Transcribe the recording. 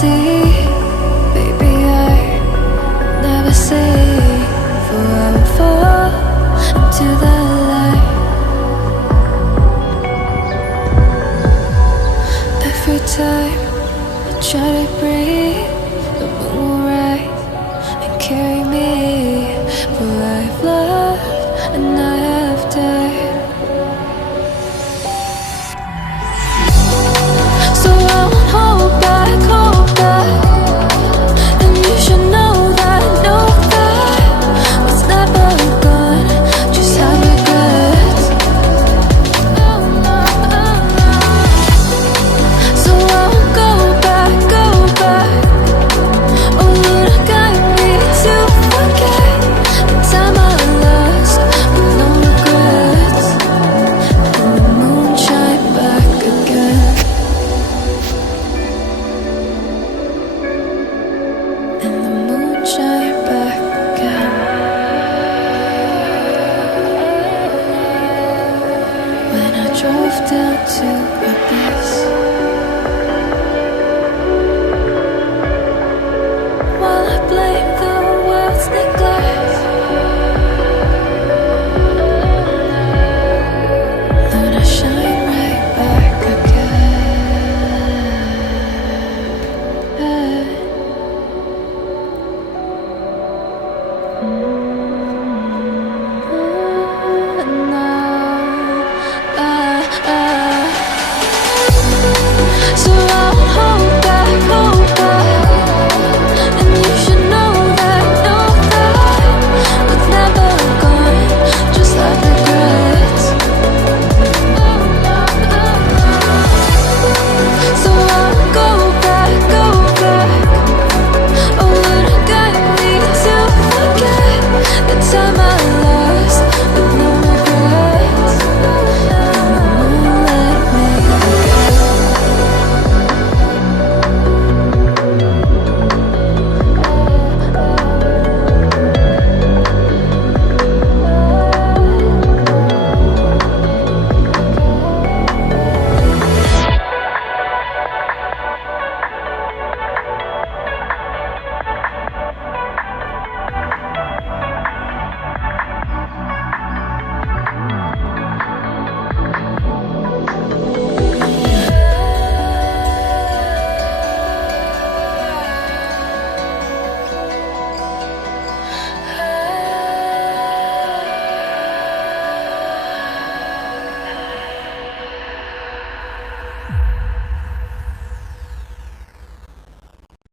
see, baby, I never say, for I would fall into the light. Every time I try to breathe, the moon will rise and carry me, for I've loved and I have died. So I won't hold back, and you should know that what's never gone just have regrets. So I won't go back. Oh, Lord, guide me to forget the time I lost with no regrets, and the moon shine back again. And the moon shine back again. When I drove down to Abyss.